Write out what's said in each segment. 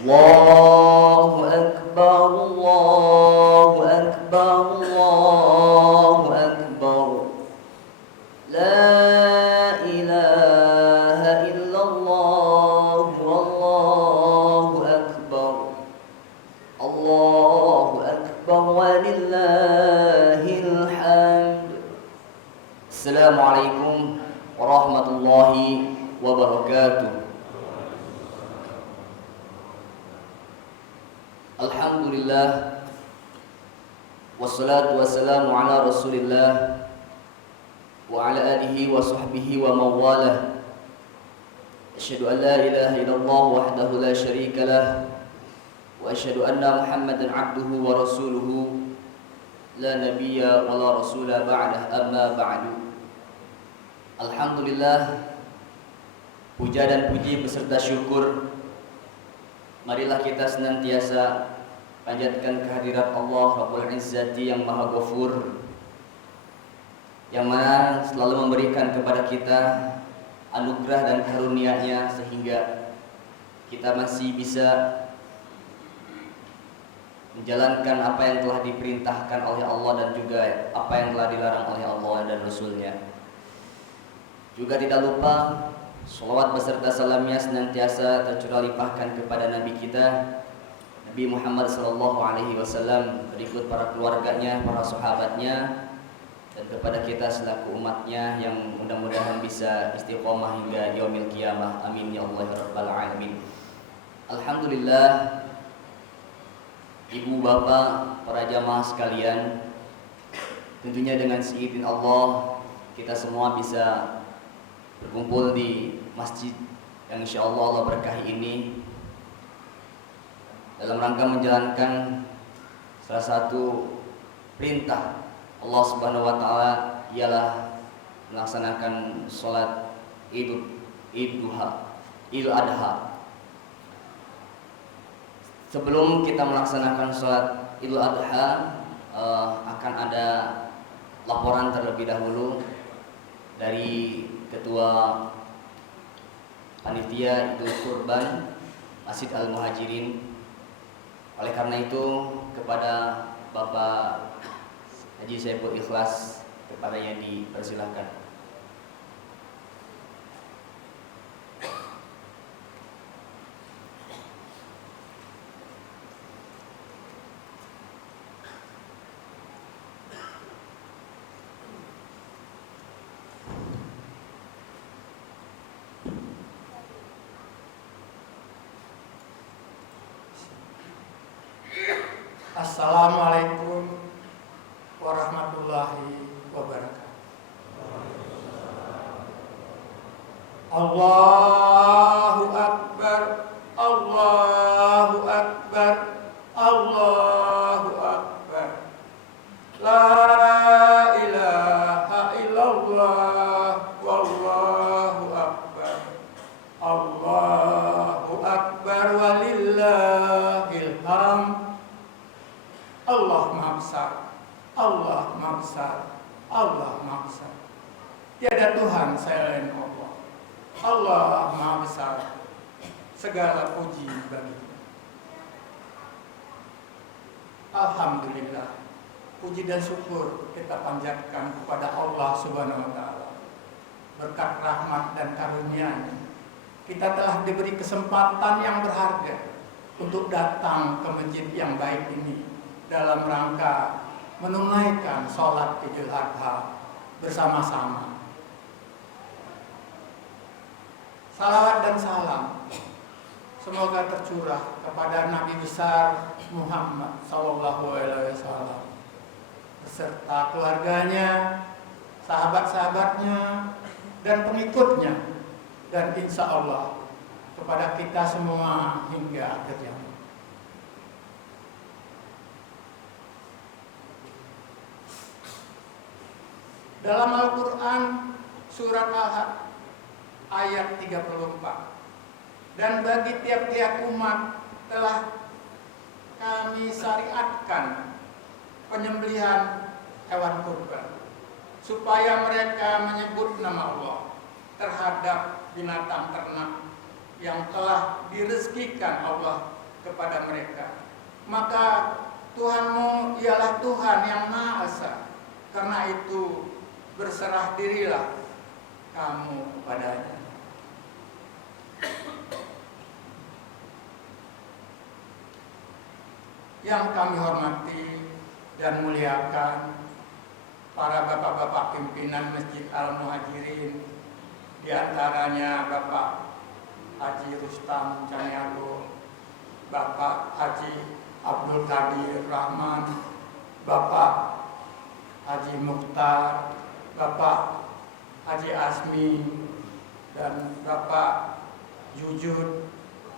الله أكبر الله أكبر الله أكبر لا إله إلا الله والله أكبر الله أكبر ولله الحمد. السلام عليكم ورحمة الله وبركاته. Alhamdulillah wassalatu wassalamu ala Rasulillah wa ala alihi wa sahbihi wa mawalah. Asyhadu an la ilaha illallah wahdahu la syarika lah wa asyhadu anna Muhammadan abduhu wa rasuluhu la nabiyya wa la rasula ba'dah, amma ba'du. Alhamdulillah, puja dan puji beserta syukur marilah kita senantiasa panjatkan kehadirat Allah Rabbul Izzati yang Maha Ghafur, yang mana selalu memberikan kepada kita anugerah dan karunia-Nya sehingga kita masih bisa menjalankan apa yang telah diperintahkan oleh Allah dan juga apa yang telah dilarang oleh Allah dan Rasul-Nya. Juga tidak lupa sholawat beserta salamnya senantiasa tercurah limpahkan kepada Nabi kita Nabi Muhammad SAW, berikut para keluarganya, para sahabatnya, dan kepada kita selaku umatnya yang mudah-mudahan bisa istiqomah hingga yaumil qiyamah. Amin ya Allah ya rabbal alamin. Alhamdulillah, ibu bapak, para jamaah sekalian, tentunya dengan seizin Allah kita semua bisa berkumpul di masjid yang insya Allah berkahi ini dalam rangka menjalankan salah satu perintah Allah Subhanahu wa taala, ialah melaksanakan sholat Idul Adha. Sebelum kita melaksanakan sholat Idul Adha, akan ada laporan terlebih dahulu dari Ketua Panitia Idul Kurban Masjid Al-Muhajirin. Oleh karena itu, kepada Bapak Haji Saiful Ikhlas, kepadanya dipersilahkan. Assalamualaikum warahmatullahi wabarakatuh. Allahu Akbar, Allahu Akbar, Allahu Akbar. La ilaha illallah, wallahu akbar. Allahu Akbar walillahil hamd. Allah Maha Besar, Allah Maha Besar, Allah Maha Besar. Tiada Tuhan selain Allah. Allah Maha Besar, segala puji baginya. Alhamdulillah, puji dan syukur kita panjatkan kepada Allah Subhanahu wa taala. Berkat rahmat dan karunia-Nya, kita telah diberi kesempatan yang berharga untuk datang ke masjid yang baik ini dalam rangka menunaikan sholat Idul Adha bersama-sama. Salawat dan salam semoga tercurah kepada Nabi besar Muhammad SAW beserta keluarganya, sahabat-sahabatnya, dan pengikutnya, dan insya Allah kepada kita semua hingga akhir zaman. Dalam Al-Quran surat Al-Hajj ayat 34, dan bagi tiap-tiap umat telah kami syariatkan penyembelihan hewan kurban supaya mereka menyebut nama Allah terhadap binatang ternak yang telah direzekikan Allah kepada mereka, maka Tuhanmu ialah Tuhan yang Maha Esa. Karena itu berserah dirilah kamu kepadanya. Yang kami hormati dan muliakan para bapak-bapak pimpinan Masjid Al-Muhajirin, di antaranya Bapak Haji Rustam Caniago, Bapak Haji Abdul Qadir Rahman, Bapak Haji Mukhtar, Bapak Haji Asmi, dan Bapak Jujud,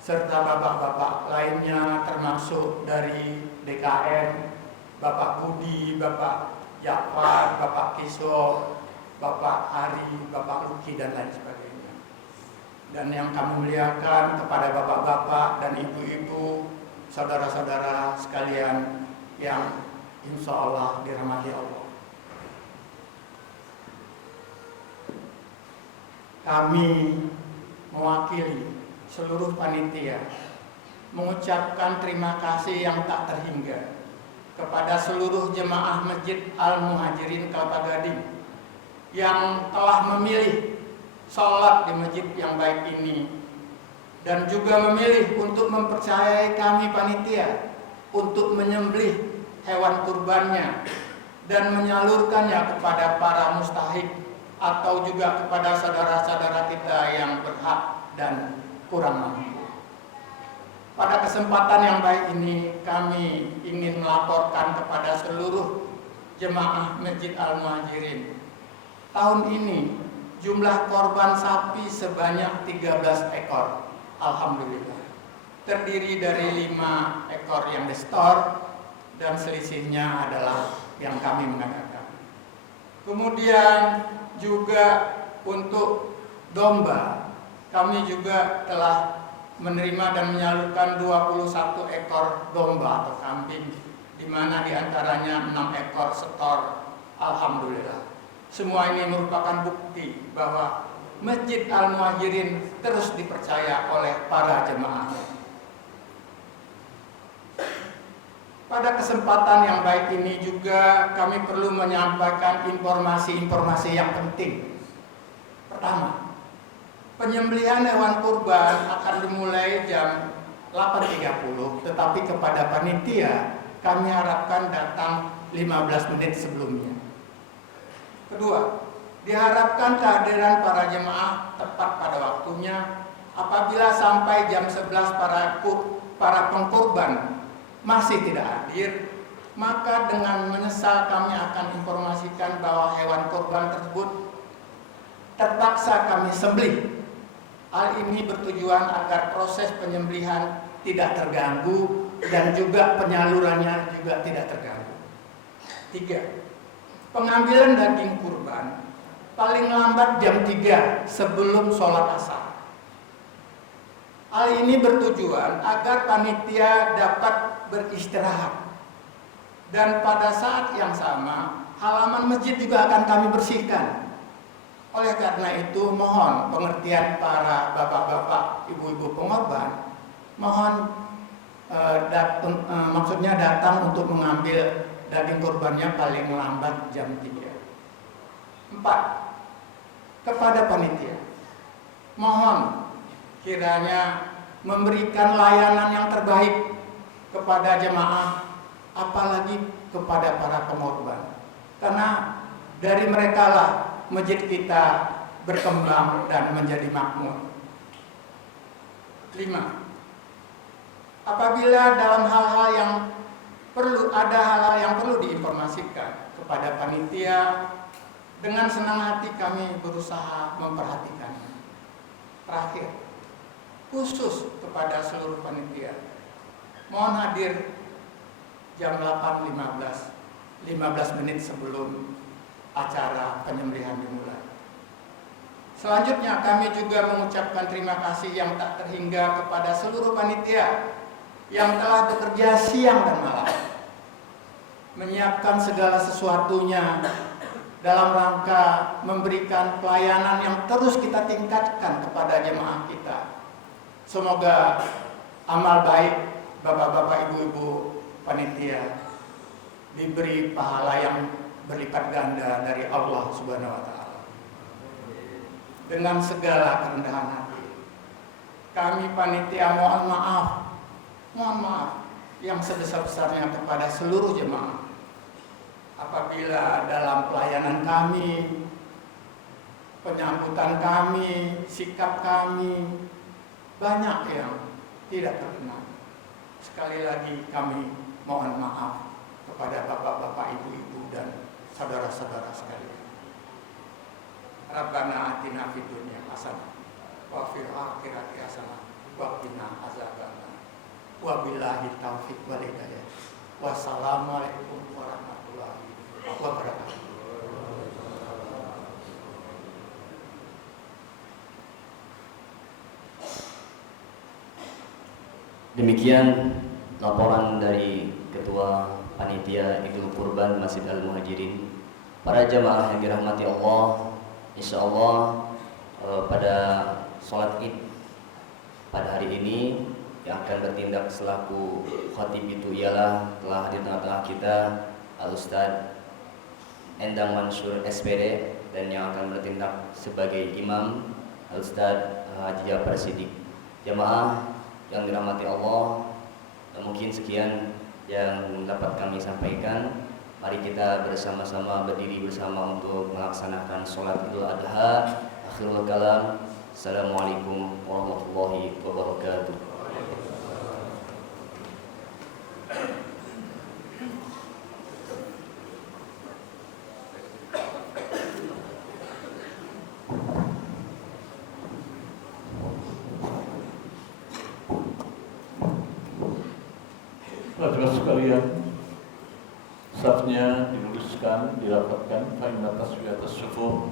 serta bapak-bapak lainnya termasuk dari DKM, Bapak Budi, Bapak Jafar, Bapak Kiso, Bapak Ari, Bapak Luki, dan lain sebagainya. Dan yang kami muliakan kepada bapak-bapak dan ibu-ibu, saudara-saudara sekalian yang insya Allah dirahmati Allah. Kami mewakili seluruh panitia mengucapkan terima kasih yang tak terhingga kepada seluruh jemaah Masjid Al-Muhajirin Kelapa Gading yang telah memilih sholat di masjid yang baik ini, dan juga memilih untuk mempercayai kami panitia untuk menyembelih hewan kurbannya dan menyalurkannya kepada para mustahik atau juga kepada saudara-saudara kita yang berhak dan kurang mampu. Pada kesempatan yang baik ini, kami ingin melaporkan kepada seluruh jemaah Masjid Al-Muhajirin, tahun ini jumlah korban sapi sebanyak 13 ekor. Alhamdulillah. Terdiri dari 5 ekor yang distor dan selisihnya adalah yang kami mengatakan. Kemudian juga untuk domba, kami juga telah menerima dan menyalurkan 21 ekor domba atau kambing, di mana diantaranya 6 ekor setor. Alhamdulillah. Semua ini merupakan bukti bahwa Masjid Al-Muhajirin terus dipercaya oleh para jemaah. Pada kesempatan yang baik ini juga kami perlu menyampaikan informasi-informasi yang penting. Pertama, penyembelihan hewan kurban akan dimulai jam 8.30, tetapi kepada panitia kami harapkan datang 15 menit sebelumnya. Kedua, diharapkan kehadiran para jemaah tepat pada waktunya. Apabila sampai jam 11 para pengkurban masih tidak hadir, maka dengan menyesal kami akan informasikan bahwa hewan kurban tersebut terpaksa kami sembelih. Hal ini bertujuan agar proses penyembelihan tidak terganggu dan juga penyalurannya juga tidak terganggu. 3. Pengambilan daging kurban paling lambat jam 3 sebelum sholat asar. Hal ini bertujuan agar panitia dapat beristirahat, dan pada saat yang sama halaman masjid juga akan kami bersihkan. Oleh karena itu mohon pengertian para bapak-bapak, ibu-ibu pengorban, mohon maksudnya datang untuk mengambil daging kurbannya paling lambat jam 3. 4. Kepada panitia, mohon kiranya memberikan layanan yang terbaik kepada jemaah, apalagi kepada para pengorban. Karena dari mereka lah masjid kita berkembang dan menjadi makmur. 5. Apabila dalam hal-hal yang perlu diinformasikan kepada panitia, dengan senang hati kami berusaha memperhatikannya. Terakhir, khusus kepada seluruh panitia, mohon hadir jam 8.15, 15 menit sebelum acara penyembelihan dimulai. Selanjutnya kami juga mengucapkan terima kasih yang tak terhingga kepada seluruh panitia yang telah bekerja siang dan malam, menyiapkan segala sesuatunya dalam rangka memberikan pelayanan yang terus kita tingkatkan kepada jemaah kita. Semoga amal baik Bapak-bapak, ibu-ibu panitia diberi pahala yang berlipat ganda dari Allah Subhanahu wa taala. Dengan segala kerendahan hati, kami panitia mohon maaf yang sebesar-besarnya kepada seluruh jemaah apabila dalam pelayanan kami, penyambutan kami, sikap kami banyak yang tidak terkenal. Sekali lagi kami mohon maaf kepada bapak-bapak, ibu-ibu dan saudara-saudara sekalian. Rabbana atina fid dunya hasanah wa fil akhirati hasanah wa qina azabannar. Wabillahi taufiq wal hidayah. Wassalamualaikum warahmatullahi wabarakatuh. Demikian laporan dari Ketua Panitia Idul Kurban Masjid Al-Muhajirin. Para jamaah yang dirahmati Allah, insya Allah pada sholat id pada hari ini yang akan bertindak selaku khatib itu ialah telah hadir di tengah-tengah kita Al-Ustaz Endang Mansur SPD, dan yang akan bertindak sebagai imam Al-Ustaz Haji Jafar Siddiq. Jamaah yang dirahmati Allah, mungkin sekian yang dapat kami sampaikan. Mari kita bersama-sama berdiri bersama untuk melaksanakan sholat Idul Adha. Akhirul kalam, Assalamualaikum warahmatullahi wabarakatuh. Saudara sekalian, safnya diluruskan, dirapatkan, fa'inna taswiyatas sufuf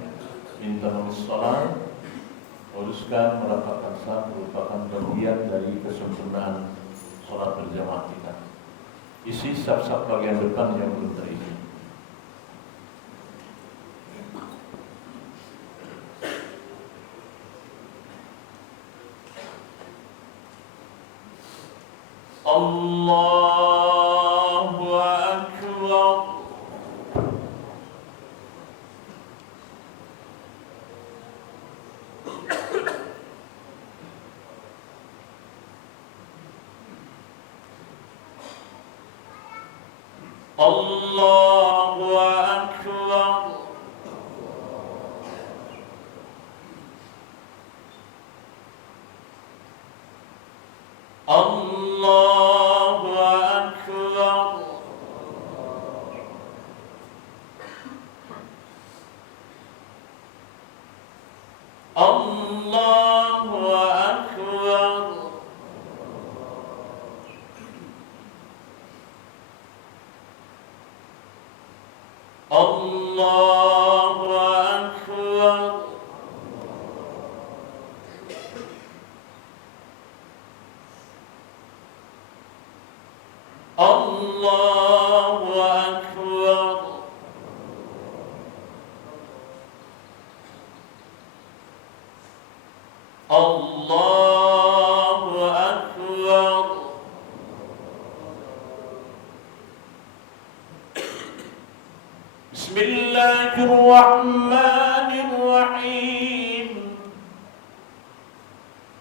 min tamamis shalah. Luruskan, merapatkan saf merupakan bagian dari kesempurnaan sholat berjamaah kita. Isi saf-saf bagian depan yang belum terisi. Allahu Akbar. Allahu Akbar. Allahu Akbar. Allahu Akbar. Allahu Akbar. Allahu Akbar. Allahu Akbar. Bismillahirrahmanirrahim.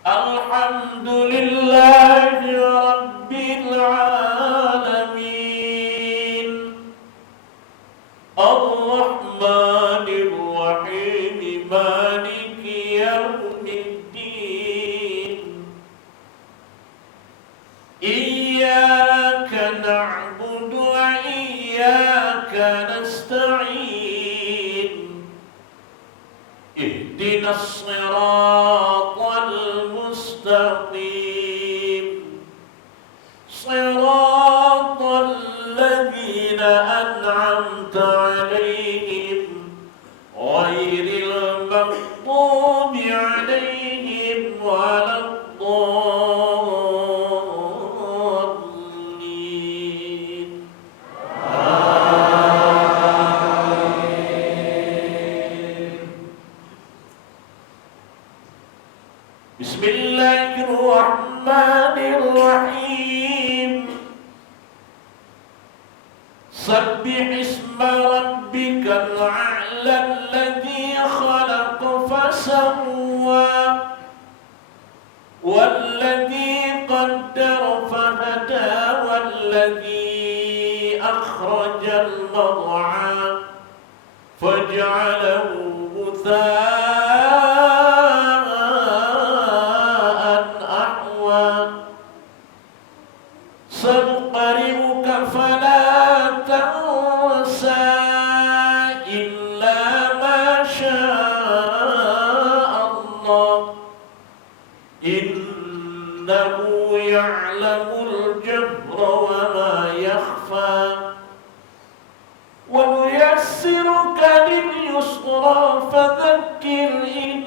Alhamdulillahi Rabbil Alamin. Ar-Rahmanir Rahim. Maliki Yawmiddin. Iyyaka na'budu wa iyyaka nasta'in. Ihdinas siratal mustaqim. Siratal ladzina an'amta 'alaihim ghairil maghdubi 'alaihim waladdallin. Bismillahirrahmanirrahim. سبح اسم ربك الأعلى الذي خلق فسوى والذي قدر فهدى والذي أخرج المرعى فجعله غثاء أحوى سنقرئك فلا تنسى إلا ما شاء الله إنه يعلم الجهر وما يخفى ونيسرك لليسرى فذكر إن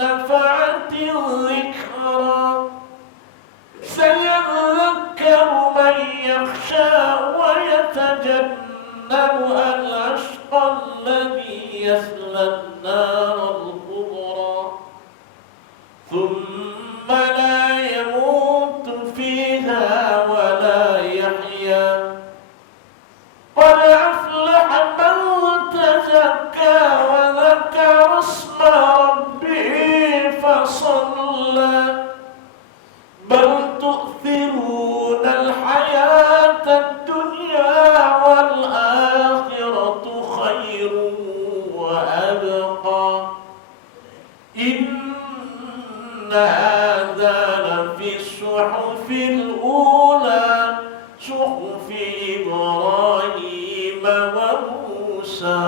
نفعت الذكرى سيذكر من يخشى ويتجنبها الأشقى الذي يصلى النار الكبرى ثم لا يموت فيها ولا يحيا قد أفلح من تزكى وذكر اسم ربه فصلى بل تؤثرون الحياة الدنيا والآخرة خير وأبقى إن هذا لفي الصحف الأولى صحف إبراهيم وموسى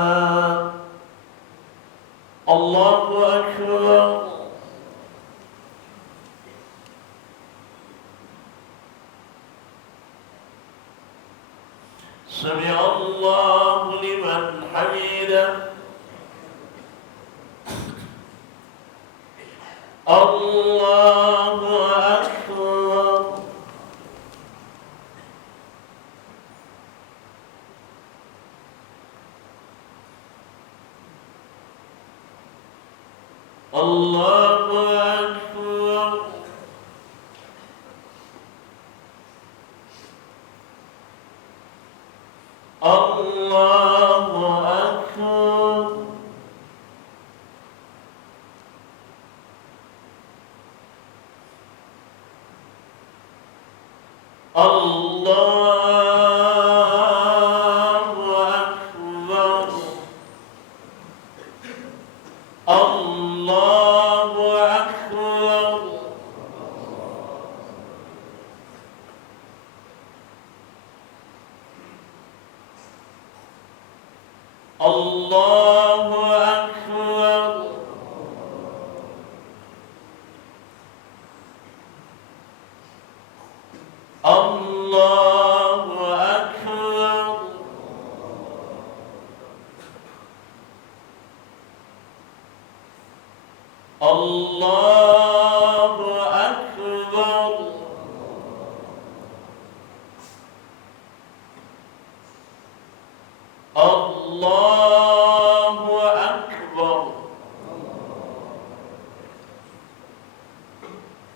الله أكبر سمع الله لمن حمده الله أكبر الله أكبر الله أكبر الله أكبر الله أكبر الله أكبر الله أكبر الله أكبر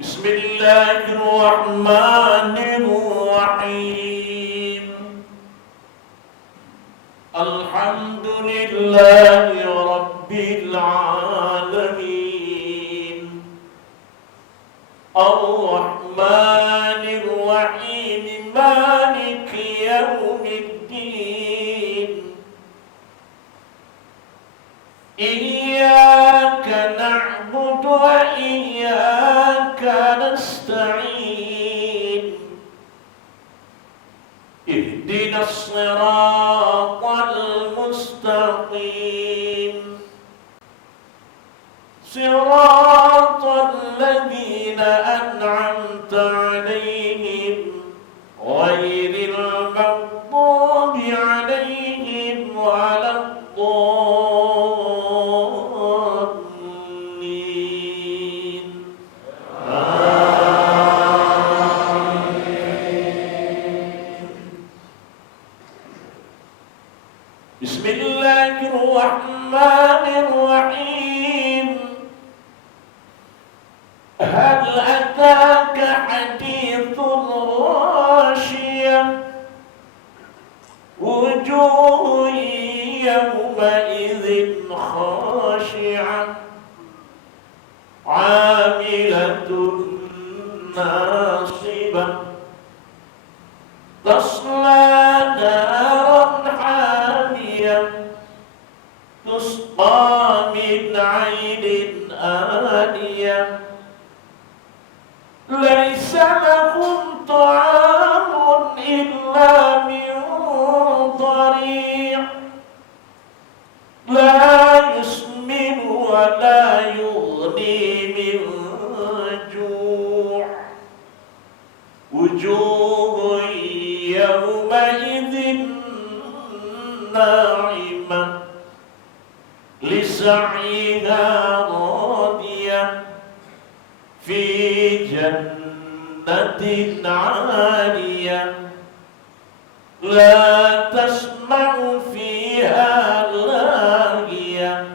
بسم الله الرحمن الرحيم الحمد لله رب العالمين الرحمن الرحيم مالك يوم الدين إياك نعبد وإياك نستعين اهدنا الصراط المستقيم صراط الذين أنعمت عليهم غير المغضوب عليهم ولا الضالين بسم الله الرحمن الرحيم هل أتاك حديث الغاشية وجوه يومئذ خاشعة عاملة ناصبة تصلى نارا حامية تسقى من عين آنية ليس لهم طعام إلا من ضريع لا يسمن ولا يغني من جوع وجوه يومئذ ناعمة لسعيها راضية في جنة عالية لا تسمع فيها لاغية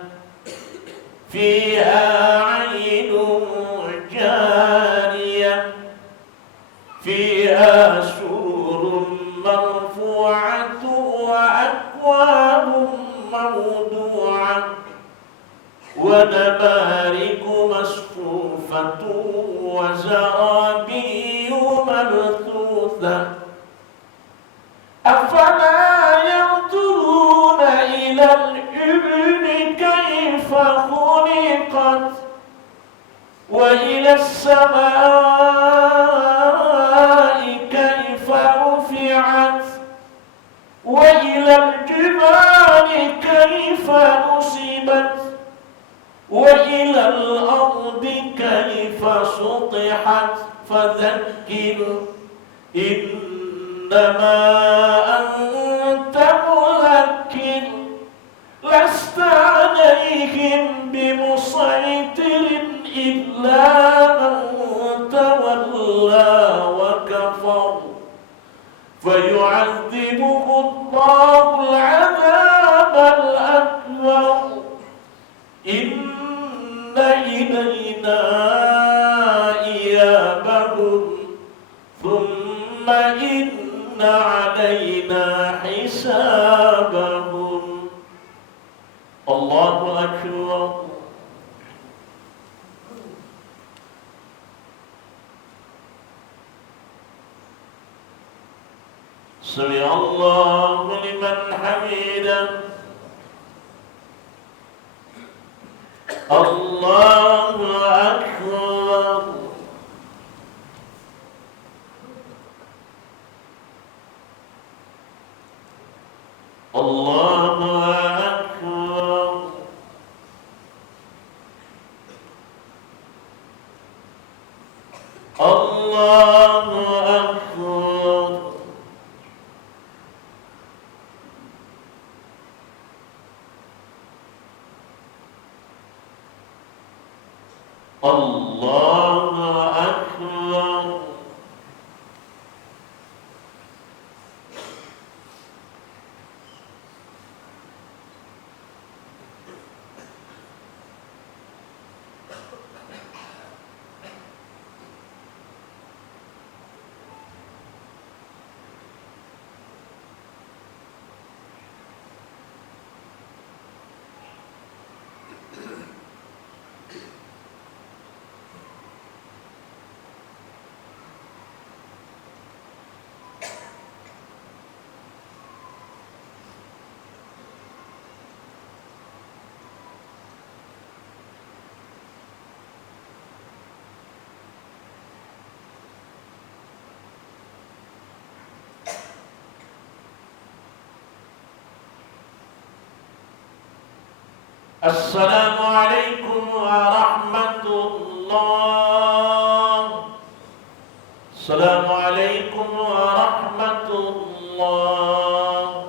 فيها عين جارية فيها سرر مرفوعة وأكواب موضوعة ونمارق مصفوفة وزرابي مبثوثة أفلا ينظرون إلى الإبل كيف خلقت وإلى السماء كيف رفعت وإلى الجبال كيف نصبت وإلى الأرض كيف سطحت فذكر إنما أنت مذكر لست عليهم بمسيطر إلا من تولى وكفر فيعذبه الله العذاب الأكبر إن إلينا إيابهم ثم إن علينا حسابهم الله أكبر سمع الله لمن حمده الله أكبر الله أكبر الله أكبر الله أكبر السلام عليكم ورحمة الله السلام عليكم ورحمة الله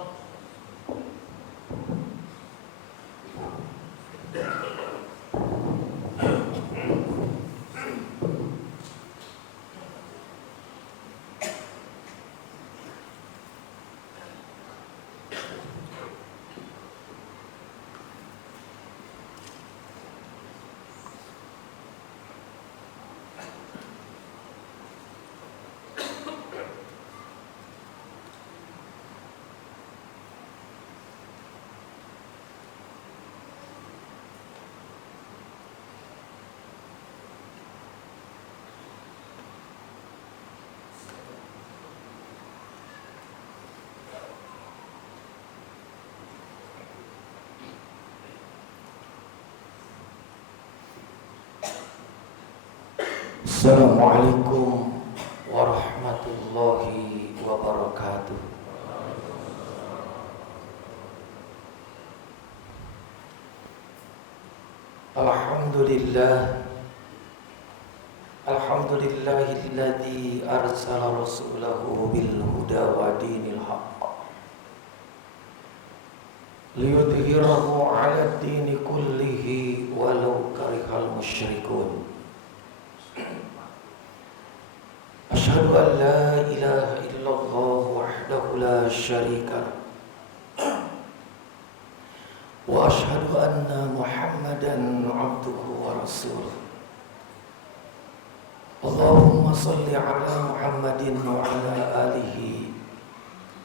Assalamualaikum warahmatullahi wabarakatuh. Alhamdulillahilladzi arsala rasulahu bil huda wa dinil haqq liyudhhirahu 'ala ad-dini kullihi walau karihal musyrikun. Asyhadu an la ilaha illallah wahdahu la syarika lah wa asyhadu anna Muhammadan 'abduhu wa rasuluh. Allahumma salli ala Muhammadin wa ala alihi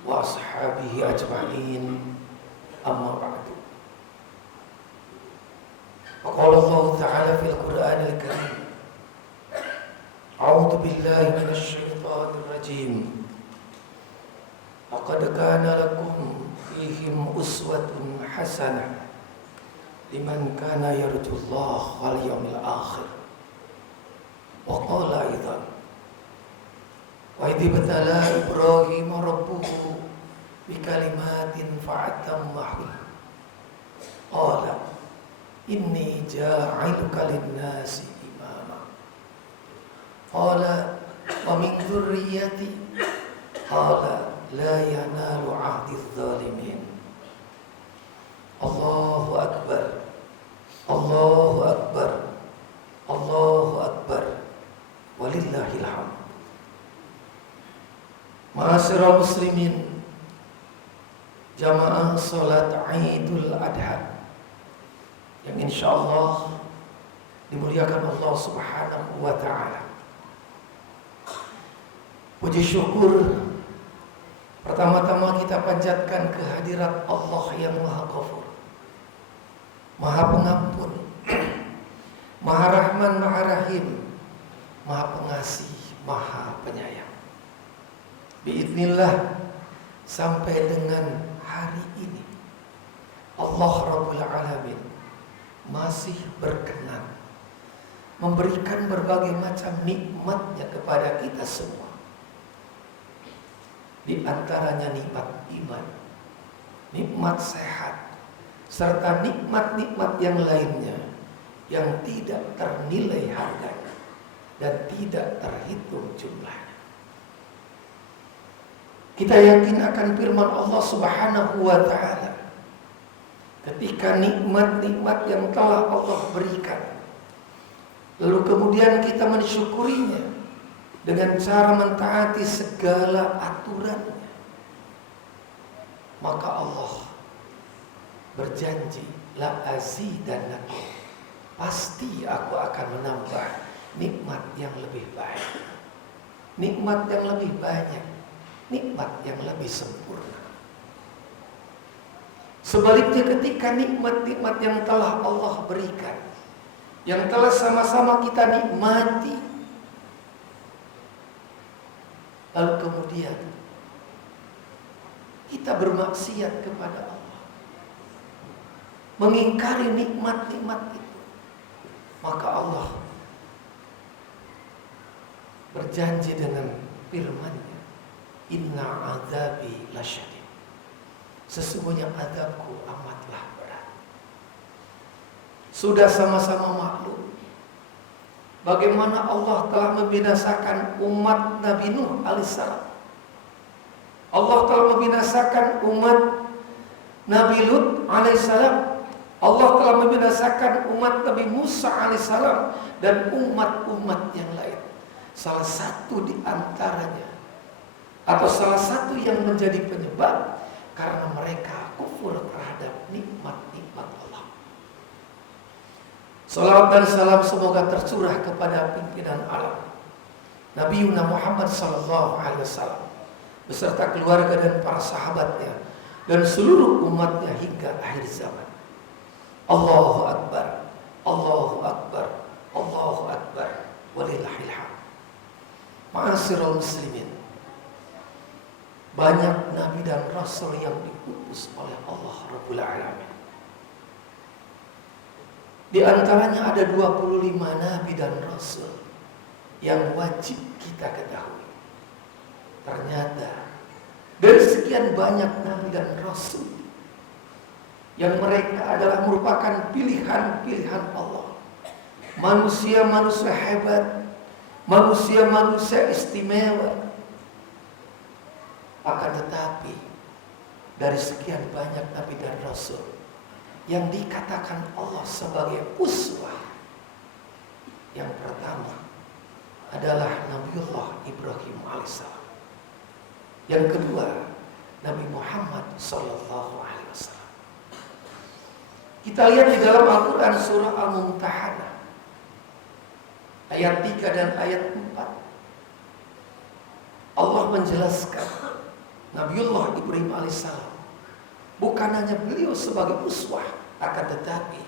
wa ashabihi ajma'in. Amma ba'du. Qala Allah ta'ala fil Qur'anil Karim, A'udzu billahi minasy syaithanir rajim. Laqad kana lakum fihim uswatun hasanah liman kana yarjullaha wal yawmil akhir. Wa qala aidan, wa idh ibtala Ibrahim rabbuhu bikalimatin fa'atammahu. Qala inni ja'iluka lin-nasi imama. Qala wa min dzurriyyati. Qala la yanalu 'ahdiz zalimin. Allahu akbar. Allahu akbar. Allahu akbar. Walillahil hamd. Ma'asyiral muslimin, jamaah salat Idul Adha yang insyaallah dimuliakan Allah Subhanahu wa taala. Puji syukur pertama-tama kita panjatkan kehadirat Allah yang Maha Ghafur, Maha Pengampun, Maha Rahman, Maha Rahim, Maha Pengasih, Maha Penyayang. Biidznillah, sampai dengan hari ini Allah Rabbul Alamin masih berkenan memberikan berbagai macam nikmatnya kepada kita semua. Di antaranya nikmat iman, nikmat sehat, serta nikmat-nikmat yang lainnya yang tidak ternilai harganya dan tidak terhitung jumlahnya. Kita yakin akan firman Allah Subhanahu wa taala ketika nikmat-nikmat yang telah Allah berikan, lalu kemudian kita mensyukurinya dengan cara mentaati segala aturannya, maka Allah berjanji, la azidannakum, pasti aku akan menambah nikmat yang lebih baik, nikmat yang lebih banyak, nikmat yang lebih sempurna. Sebaliknya, ketika nikmat-nikmat yang telah Allah berikan, yang telah sama-sama kita nikmati, lalu kemudian kita bermaksiat kepada Allah, mengingkari nikmat-nikmat itu, maka Allah berjanji dengan firman-Nya, inna azabi lasyadid, sesungguhnya azabku amatlah berat. Sudah sama-sama maklum bagaimana Allah telah membinasakan umat Nabi Nuh alaihissalam. Allah telah membinasakan umat Nabi Lut alaihissalam. Allah telah membinasakan umat Nabi Musa alaihissalam dan umat-umat yang lain. Salah satu di antaranya, atau salah satu yang menjadi penyebab, karena mereka kufur terhadap nikmat-nikmat Allah. Salawat dan salam semoga tercurah kepada pimpinan alam Nabi Muhammad SAW beserta keluarga dan para sahabatnya dan seluruh umatnya hingga akhir zaman. Allahu Akbar, Allahu Akbar, Allahu Akbar, walillahil hamd. Ma'asyiral muslimin, banyak nabi dan rasul yang diutus oleh Allah Rabbul Alamin. Di antaranya ada 25 nabi dan rasul yang wajib kita ketahui. Ternyata dari sekian banyak nabi dan rasul yang mereka adalah merupakan pilihan-pilihan Allah, manusia-manusia hebat, manusia-manusia istimewa. Akan tetapi dari sekian banyak nabi dan rasul yang dikatakan Allah sebagai uswah, yang pertama adalah Nabiullah Ibrahim alaihissalam. Yang kedua Nabi Muhammad sallallahu alaihi wasallam. Kita lihat di dalam Al-Quran surah Al-Mumtahanah ayat 3 dan ayat 4. Allah menjelaskan Nabiullah Ibrahim alaihissalam bukan hanya beliau sebagai uswah, akan tetapi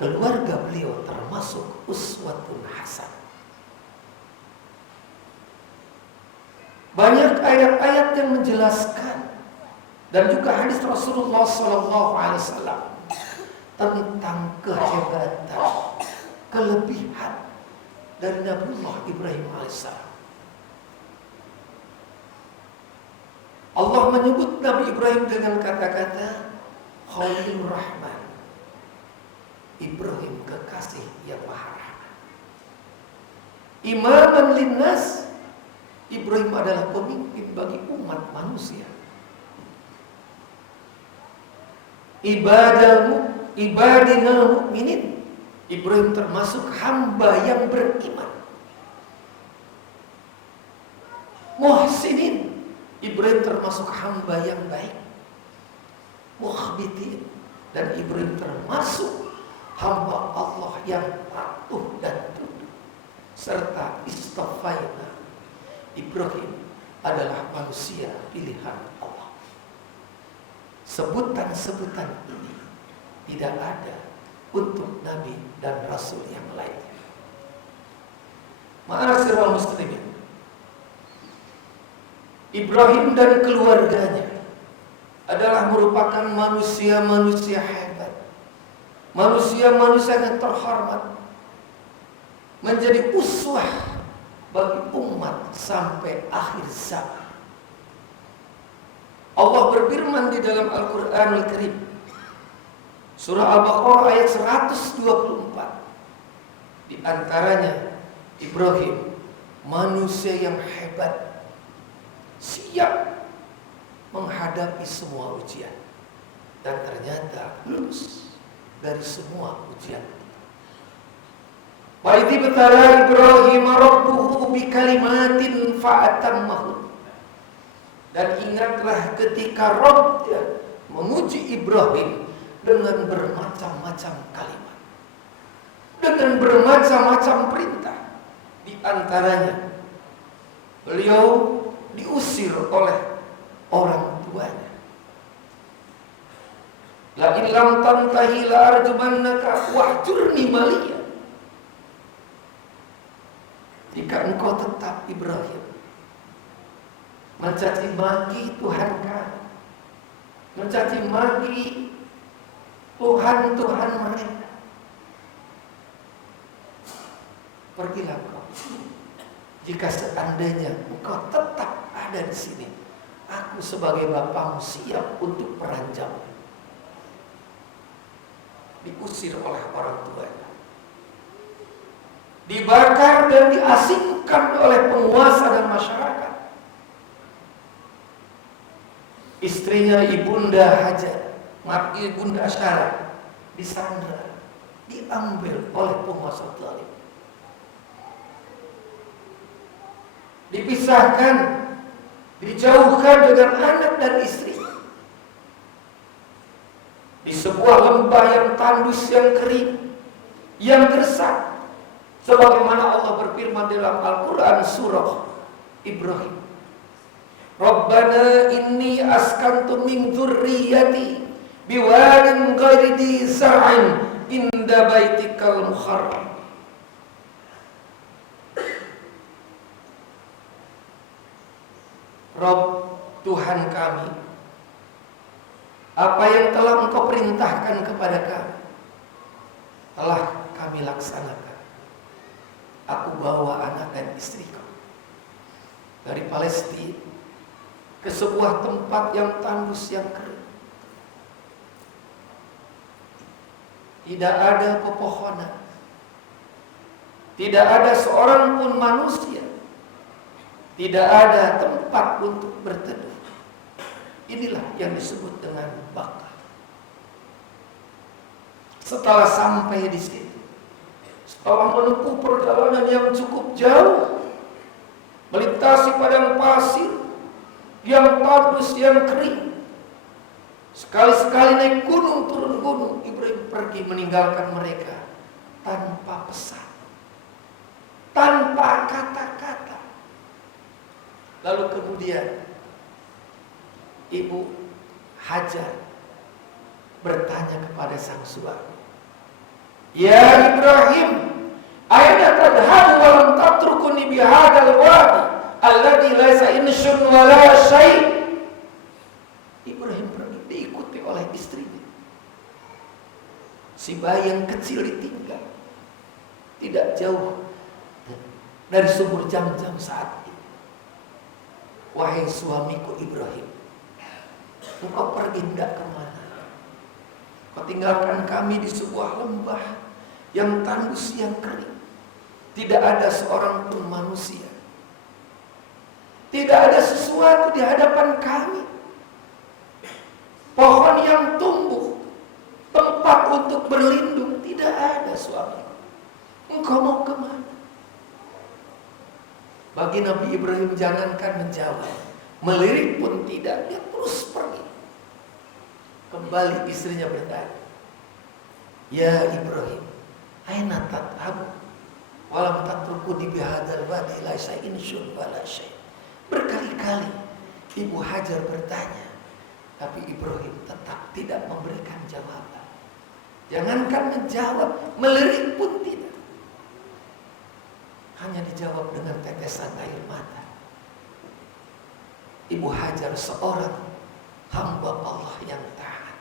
keluarga beliau termasuk uswatun hasan. Banyak ayat-ayat yang menjelaskan dan juga hadis Rasulullah SAW tentang kehebatan, kelebihan dari Nabiullah Ibrahim alaihissalam. Allah menyebut Nabi Ibrahim dengan kata-kata Khalilur Rahman, Ibrahim kekasih yang maha rahman. Imaman linnas, Ibrahim adalah pemimpin bagi umat manusia. Ibadinal mu'minin, Ibrahim termasuk hamba yang beriman. Muhsinin, Ibrahim termasuk hamba yang baik. Mukhbitin, dan Ibrahim termasuk hamba Allah yang patuh dan tunduk. Serta istafaina, Ibrahim adalah manusia pilihan Allah. Sebutan-sebutan ini tidak ada untuk Nabi dan Rasul yang lainnya. Ma'asyiral muslimin, Ibrahim dan keluarganya adalah merupakan manusia-manusia hebat, manusia-manusia yang terhormat, menjadi uswah bagi umat sampai akhir zaman. Allah berfirman di dalam Al-Quranul Karim, surah Al-Baqarah ayat 124. Di antaranya Ibrahim, manusia yang hebat, siap menghadapi semua ujian, dan ternyata lulus dari semua ujian. Wa idh ibtala Ibrahim rabbuhu bikalimatin fa'atammahun. Dan ingatlah ketika Rabb-Nya menguji Ibrahim dengan bermacam-macam kalimat, dengan bermacam-macam perintah. Di antaranya beliau diusir oleh orang tuanya. La in lam tantahi la arjumannaka wahjurni maliya. Jika engkau tetap Ibrahim mencaci maki Tuhan kami, mencaci maki Tuhan-Tuhan mereka, pergilah kau. Jika seandainya engkau tetap ada di sini, aku sebagai bapakmu siap untuk meranjam. Diusir oleh orang tuanya, dibakar dan diasingkan oleh penguasa dan masyarakat. Istrinya Ibunda Hajar, Ibunda Sarah, disandra, diambil oleh penguasa zalim. Dipisahkan, dijauhkan dengan anak dan istri di sebuah lembah yang tandus, yang kering, yang gersang, sebagaimana Allah berfirman dalam Al-Quran surah Ibrahim, Rabbana inni askantu min dzurriyyati biwadin ghairi dzi zar'in inda baitikal muharram. Rabb, Tuhan kami, apa yang telah Engkau perintahkan kepada kami telah kami laksanakan. aku bawa anak dan istriku dari Palestina ke sebuah tempat yang tandus, yang kering. Tidak ada pepohonan, tidak ada seorang pun manusia, tidak ada tempat untuk berteduh. Inilah yang disebut dengan Bakkah. Setelah sampai di situ, setelah menempuh perjalanan yang cukup jauh, melintasi padang pasir yang tandus, yang kering, sekali-sekali naik gunung, turun gunung, Ibrahim pergi meninggalkan mereka tanpa pesan, tanpa kata-kata. Lalu kemudian Ibu Hajar bertanya kepada sang suami, "Ya Ibrahim, aina tadhhabu wa lam tatrukuni bi hadzal wadi alladhi laisa insun wala syai'?" Ibrahim pergi diikuti oleh istrinya. Si bayi yang kecil ditinggal tidak jauh dari sumur Zam-Zam saat itu. "Wahai suamiku Ibrahim, engkau pergi tidak kemana? Kau tinggalkan kami di sebuah lembah yang tandus, yang kering. Tidak ada seorang pun manusia. Tidak ada sesuatu di hadapan kami. Pohon yang tumbuh, tempat untuk berlindung, tidak ada suamiku. Engkau mau kemana?" Bagi Nabi Ibrahim jangankan menjawab, melirik pun tidak, dia terus pergi. Kembali istrinya bertanya, "Ya Ibrahim, aina tadhhabu wa lam tatrukuni bi hadzal wadi laisa insun wala syai'?" Berkali-kali Ibu Hajar bertanya, tapi Ibrahim tetap tidak memberikan jawaban. Jangankan menjawab, melirik pun tidak. Hanya dijawab dengan tetesan air mata. Ibu Hajar seorang hamba Allah yang taat.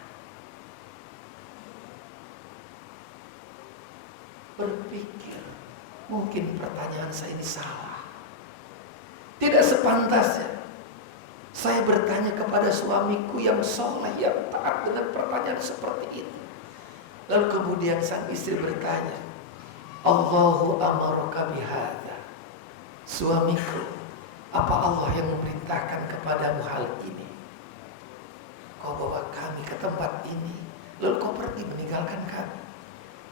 Berpikir, mungkin pertanyaan saya ini salah. Tidak sepantasnya saya bertanya kepada suamiku yang soleh, yang taat dengan pertanyaan seperti itu. Lalu kemudian sang istri bertanya, "Allahu amaraka bihadza." Suamiku, apa Allah yang memerintahkan kepadamu hal ini? Kau bawa kami ke tempat ini, lalu kau pergi meninggalkan kami.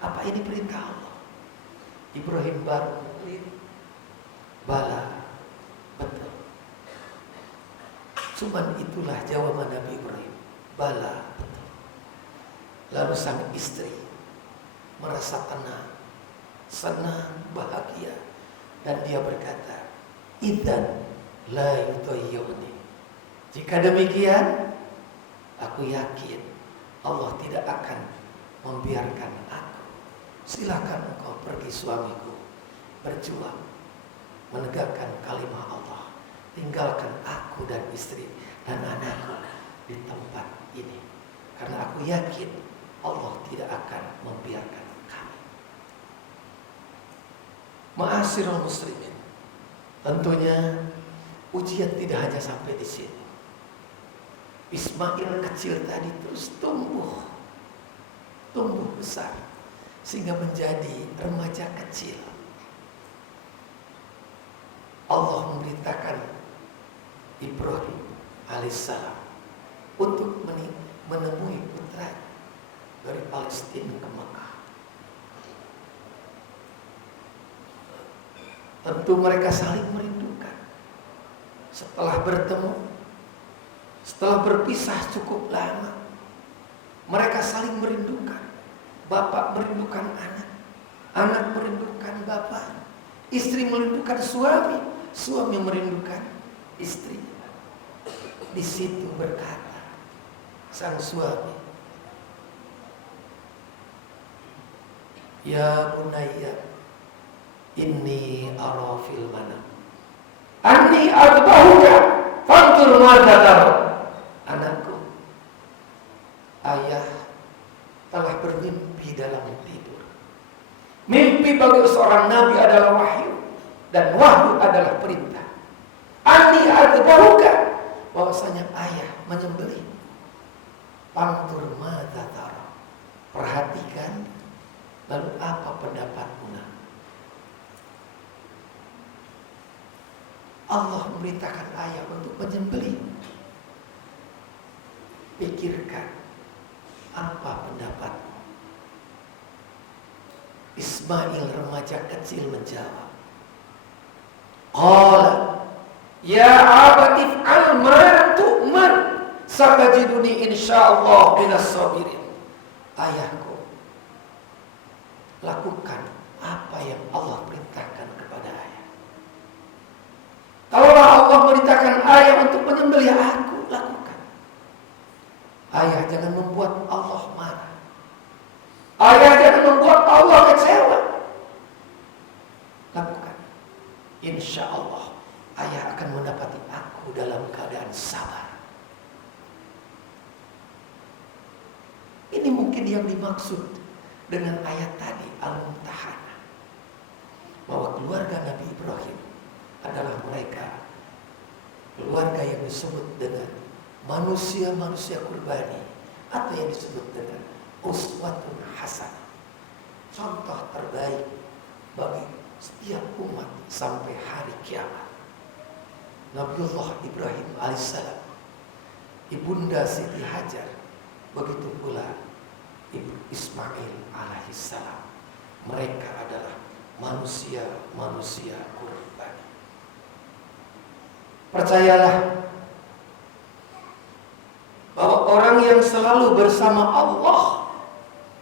Apa ini perintah Allah? Ibrahim baru melirik. Bala, betul. Cuman itulah jawaban Nabi Ibrahim. Bala, betul. Lalu sang istri merasa tenang, senang, bahagia, dan dia berkata, "Idzan la yutayyibuni." Jika demikian, aku yakin Allah tidak akan membiarkan aku. Silakan engkau pergi suamiku, berjuang menegakkan kalimat Allah. Tinggalkan aku dan istri dan anakku di tempat ini, karena aku yakin Allah tidak akan membiarkan kami. Ma'asyiral muslimin, tentunya ujian tidak hanya sampai di sini. Ismail kecil tadi terus tumbuh besar sehingga menjadi remaja kecil. Allah memerintahkan Ibrahim alaihissalam untuk menemui putra dari Palestina ke Mekah. Tentu mereka saling merindukan. Setelah bertemu, setelah berpisah cukup lama, mereka saling merindukan. Bapak merindukan anak, anak merindukan bapak, istri merindukan suami, suami merindukan istri. Di situ berkata sang suami, "Ya bunayya, inni ara fil manam anni adbahuka fanzur madza tara." Anakku, ayah telah bermimpi dalam tidur Mimpi bagi seorang nabi adalah wahyu, dan wahyu adalah perintah. Ani adbaruka, bahwasanya ayah menyembelih. Pantur madza tara, perhatikan lalu apa pendapatmu? Allah memerintahkan ayah untuk menyembelih. Pikirkan apa pendapatmu. Ismail remaja kecil menjawab, qala ya abati f'al ma tu'mar satajiduni insyaallah minas sabirin. Ayahku, lakukan apa yang Allah perintahkan kepada ayah. Kalau Allah memerintahkan ayah untuk menyembelih, aku lakukan. Ayah jangan membuat Allah marah. Ayah jangan membuat Allah kecewa. Lakukan. Insya Allah ayah akan mendapati aku dalam keadaan sabar. Ini mungkin yang dimaksud dengan ayat tadi Al-Mumtahanah, bahwa keluarga Nabi Ibrahim adalah mereka keluarga yang disebut dengan manusia-manusia kurbani, atau yang disebut dengan uswatun hasanah, contoh terbaik bagi setiap umat sampai hari kiamat. Nabiullah Ibrahim alaihissalam, ibunda Siti Hajar, begitu pula Ibu Ismail alaihissalam. Mereka adalah manusia-manusia kurbani. Percayalah bahwa orang yang selalu bersama Allah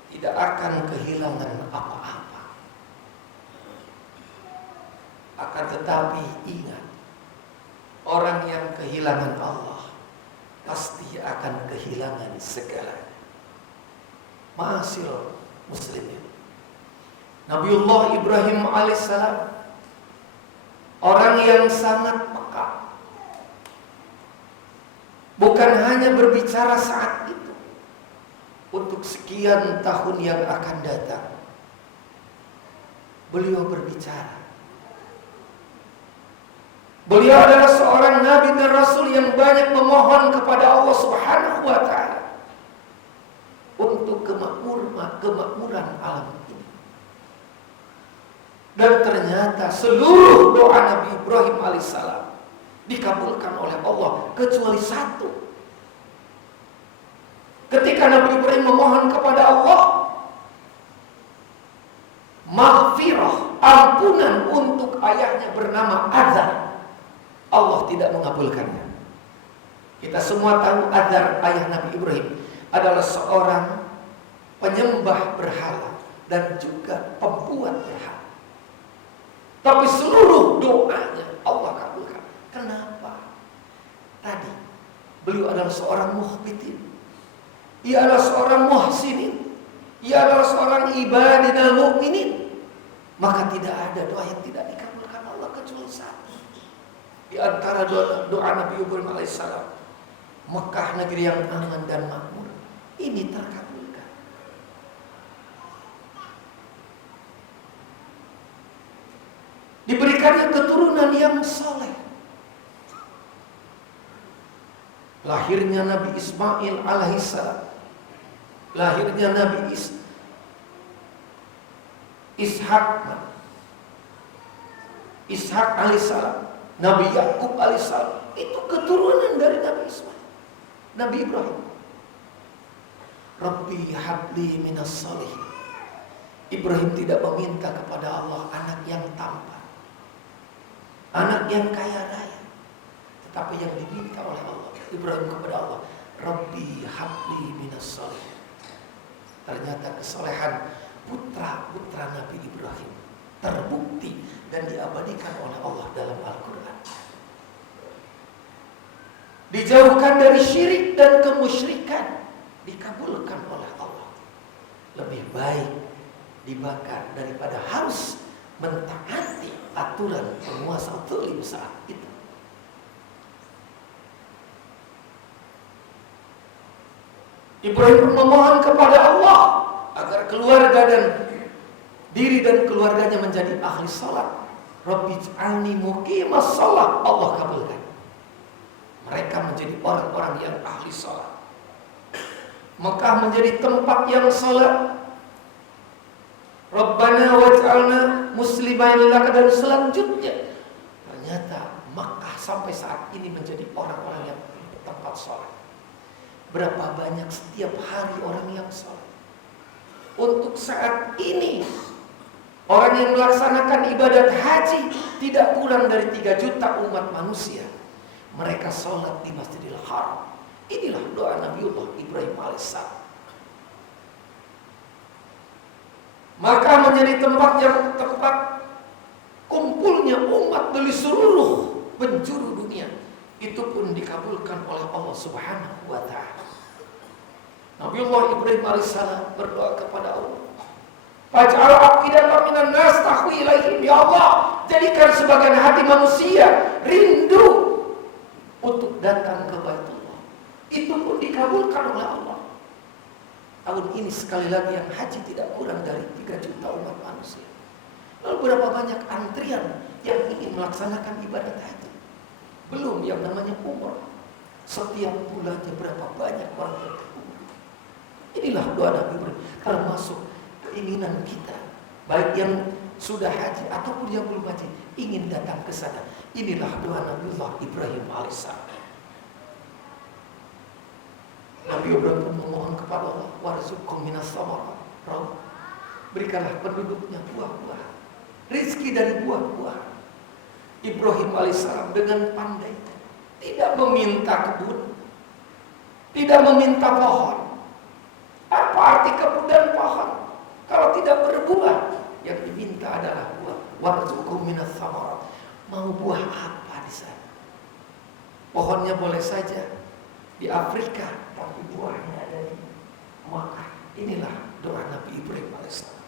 tidak akan kehilangan apa-apa. Akan tetapi ingat, orang yang kehilangan Allah pasti akan kehilangan segalanya. Ma'asyiral muslimin, Nabiullah Ibrahim alaihissalam orang yang sangat peka. Bukan hanya berbicara saat itu, untuk sekian tahun yang akan datang beliau berbicara. Beliau adalah seorang nabi dan rasul yang banyak memohon kepada Allah Subhanahu wa ta'ala untuk kemakmuran alam ini. Dan ternyata seluruh doa Nabi Ibrahim alaihissalam dikabulkan oleh Allah kecuali satu. Ketika Nabi Ibrahim memohon kepada Allah maghfirah, ampunan untuk ayahnya bernama Azar, Allah tidak mengabulkannya. Kita semua tahu Azar, ayah Nabi Ibrahim, adalah seorang penyembah berhala dan juga pembuat berhala. Tapi seluruh doanya Allah kabulkan. Kenapa? Tadi beliau adalah seorang muhbitin, ia adalah seorang muhsinin, ia adalah seorang ibadinal mu'minin. Maka tidak ada doa yang tidak dikabulkan Allah kecuali satu. Di antara doa Nabi Ibrahim alaihissalam, Mekah negeri yang aman dan makmur, ini terkabulkan. Diberikannya keturunan yang soleh. Lahirnya Nabi Ismail alaihissalam, lahirnya Nabi Ishak alaihissalam, Nabi Yakub alaihissalam, itu keturunan dari Nabi Ismail, Nabi Ibrahim. Rabbi habli minas sholihin. Ibrahim tidak meminta kepada Allah anak yang tampan, anak yang kaya raya, tetapi yang diminta oleh Allah, Ibrahim kepada Allah, Rabbi habli minas sholihin. Ternyata kesolehan putra-putra Nabi Ibrahim terbukti dan diabadikan oleh Allah dalam Al-Quran. Dijauhkan dari syirik dan kemusyrikan, dikabulkan oleh Allah. Lebih baik dibakar daripada harus mentaati aturan penguasa zalim saat itu. Ibrahim memohon kepada Allah agar keluarga dan diri dan keluarganya menjadi ahli salat. Rabbij'alni muqimas shalah, Allah kabulkan. Mereka menjadi orang-orang yang ahli salat. Mekah menjadi tempat yang salat. Rabbana waj'alna muslimain laka, dan selanjutnya ternyata Mekah sampai saat ini menjadi orang-orang yang tempat salat. Berapa banyak setiap hari orang yang salat. Untuk saat ini orang yang melaksanakan ibadat haji tidak kurang dari 3 juta umat manusia. Mereka sholat di Masjidil Haram. Inilah doa Nabiullah Ibrahim alaihissalam. Maka menjadi tempat kumpulnya umat dari seluruh penjuru dunia. Itu pun dikabulkan oleh Allah Subhanahu wa ta'ala. Nabiullah Ibrahim alaihissalam berdoa kepada Allah, Faj'al afidatan minan nas tahwi ilaihim, ya Allah, jadikan sebagian hati manusia rindu untuk datang ke Baitullah. Itu pun dikabulkan oleh Allah. Tahun ini sekali lagi yang haji tidak kurang dari 3 juta umat manusia. Lalu berapa banyak antrian yang ingin melaksanakan ibadat haji? Belum yang namanya umrah. Setiap bulannya berapa banyak orang berumrah. Inilah doa Nabi Ibrahim, termasuk keinginan kita, baik yang sudah haji ataupun yang belum haji, ingin datang ke sana. Inilah doa Nabiullah Ibrahim alaihissalam. Nabi Ibrahim pun memohon kepada Allah, warzuqhum minas samarat, berikanlah penduduknya buah-buah, rizki dari buah-buah. Ibrahim alaihissalam dengan pandai tidak meminta kebun, tidak meminta pohon. Apa arti kebun dan pohon kalau tidak berbuah? Yang diminta adalah buah. Warzuqhum minas samarat. Mau buah apa di sana? Pohonnya boleh saja di Afrika, tapi buahnya ada di Makkah. Inilah doa Nabi Ibrahim alaihissalam.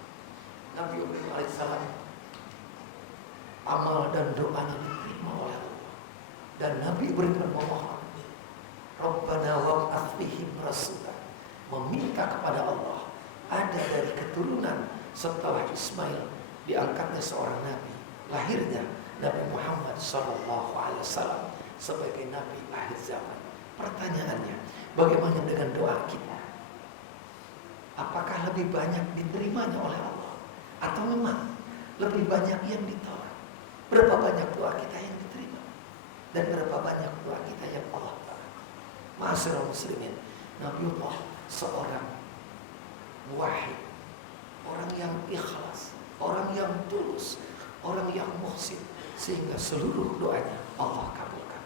Nabi Ibrahim alaihissalam, amal dan doanya diterima oleh Allah. Dan Nabi Ibrahim memohon, Rabbana wab'ath fihim rasulan, meminta kepada Allah ada dari keturunan setelah Ismail diangkatnya seorang nabi, lahirnya Nabi Muhammad SAW sebagai nabi akhir zaman. Pertanyaannya, bagaimana dengan doa kita? Apakah lebih banyak diterimanya oleh Allah, atau memang lebih banyak yang ditolak? Berapa banyak doa kita yang diterima, dan berapa banyak doa kita yang Allah tolak? Ma'asyiral muslimin, Nabiullah seorang wahid, orang yang ikhlas, orang yang tulus, orang yang muhsin, sehingga seluruh doanya Allah kabulkan.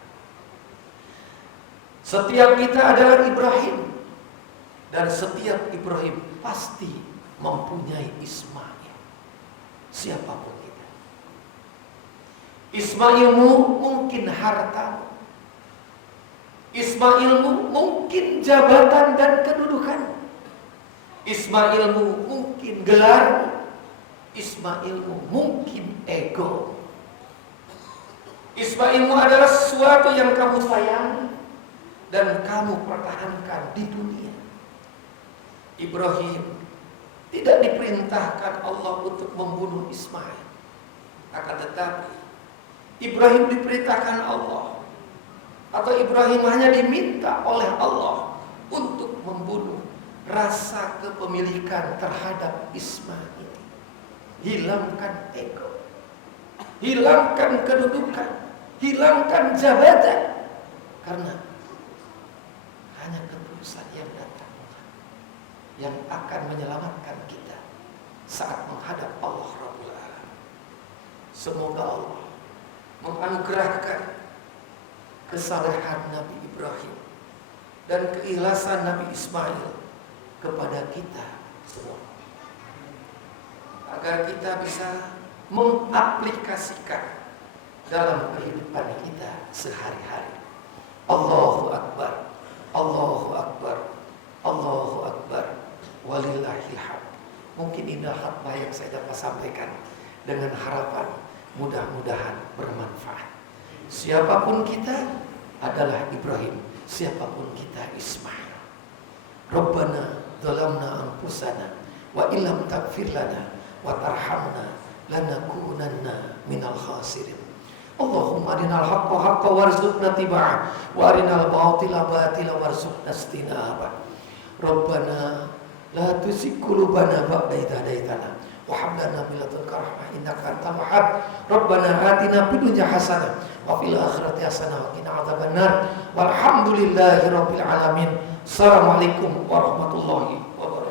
Setiap kita adalah Ibrahim, dan setiap Ibrahim pasti mempunyai Ismail. Siapapun kita, Ismailmu mungkin hartamu, Ismailmu mungkin jabatan dan kedudukan, Ismailmu mungkin gelar, Ismailmu mungkin ego. Ismailmu adalah sesuatu yang kamu sayangi dan kamu pertahankan di dunia. Ibrahim tidak diperintahkan Allah untuk membunuh Ismail, akan tetapi Ibrahim diperintahkan Allah, atau Ibrahim hanya diminta oleh Allah untuk membunuh rasa kepemilikan terhadap Ismail. Hilangkan ego, hilangkan kedudukan, hilangkan jabatan, karena hanya ketulusan yang datang yang akan menyelamatkan kita saat menghadap Allah Rabbul Alamin. Semoga Allah menganugerahkan kesalehan Nabi Ibrahim dan keikhlasan Nabi Ismail kepada kita semua, agar kita bisa mengaplikasikan dalam kehidupan kita sehari-hari. Allahu Akbar, Allahu Akbar, Allahu Akbar, walillahil hamd. Mungkin inilah khutbah yang saya dapat sampaikan, dengan harapan mudah-mudahan bermanfaat. Siapapun kita adalah Ibrahim, siapapun kita Ismail. Rabbana zalamna anfusana wa illam taghfir lana wa tarhamna lanakunanna minal khasirin. Allahumma arinal haqqa haqqa warzuqna tiba'ah wa arinal batila batila warzuqna istinabah. Rabbana la tuzigh qulubana ba'da idh hadaitana wa hab lana min ladunka rahmah innaka antal wahhab. Rabbana atina fid dunya hasanah wa fil akhirati hasanah wa qina adzabannar. Walhamdulillahi rabbil alamin. Assalamualaikum warahmatullahi wabarakatuh.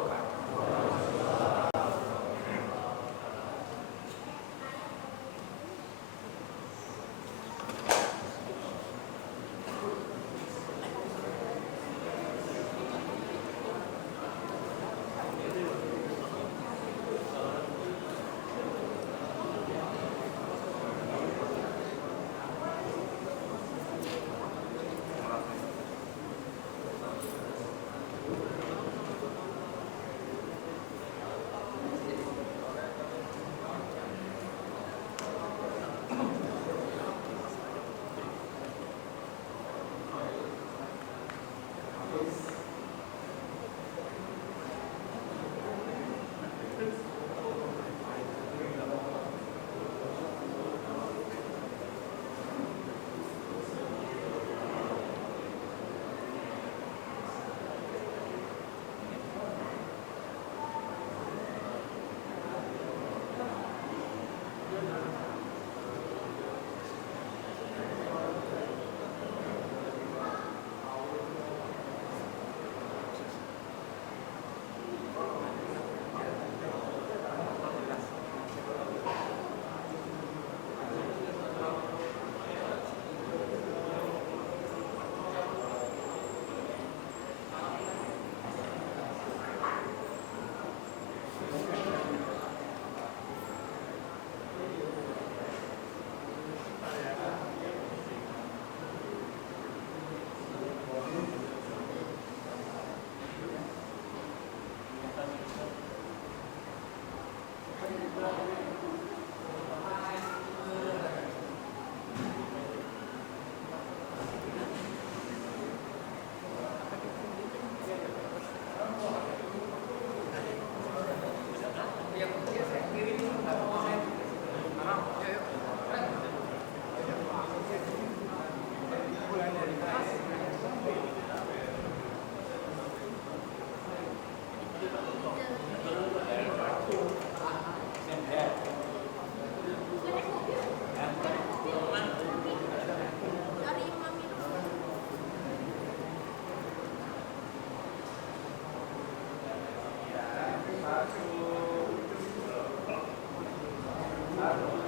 Amin.